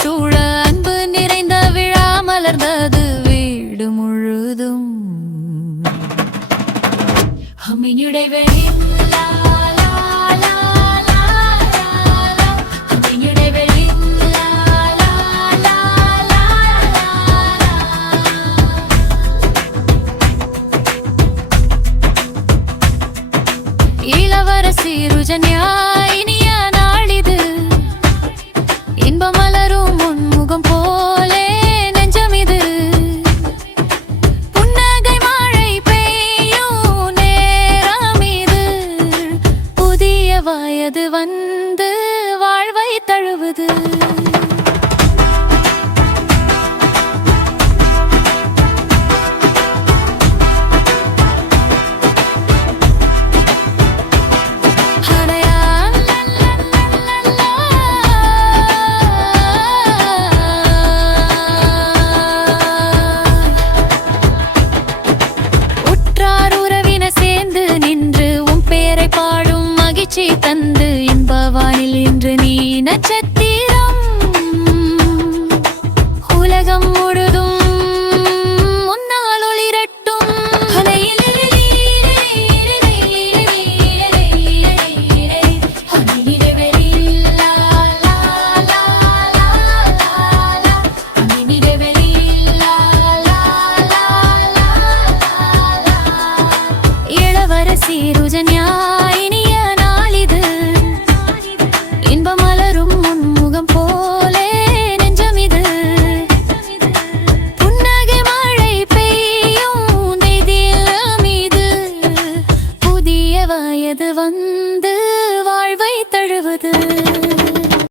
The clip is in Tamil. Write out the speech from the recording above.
சூழ அன்பு நிறைந்த விழா மலர்ந்தது வீடு முழுதும். அம்மியுடைவெளி இளவரசி ருஜன்யா இனிய நாளிது இன்பம் மலரும் உன்முகம் போலே நெஞ்சம் இது புன்னகை மழை பெய்யும் நேரம் இது புதிய வயது வந்து வாழ்வை தழுவுது. தந்து